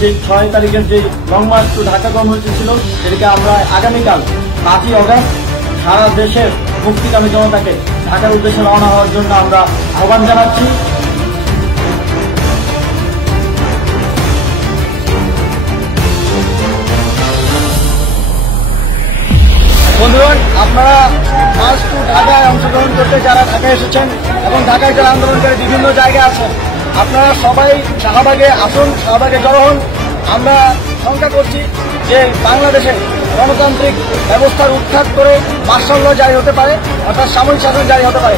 যে 6 তারিখের যে লং মার্চ টু ঢাকা কর্মসূচি ছিল সেটাকে আমরা আগামীকাল 5ই অগস্ট সারা দেশের মুক্তিকামী জনতাকে ঢাকার উদ্দেশ্যে রওনা হওয়ার জন্য আমরা আহ্বান জানাচ্ছি। বন্ধুগণ, আপনারা মার্চ টু ঢাকায় অংশগ্রহণ করতে যারা ঢাকায় এসেছেন এবং ঢাকায় যারা আন্দোলনকারী বিভিন্ন জায়গায় আছেন, আপনারা সবাই শাহবাগে আসুন, শাহবাগে জড়ো হন। আমরা শঙ্কা করছি যে বাংলাদেশে গণতান্ত্রিক ব্যবস্থার উৎখাত করে মার্শাল ল জারি হতে পারে, অর্থাৎ সামরিক শাসন জারি হতে পারে।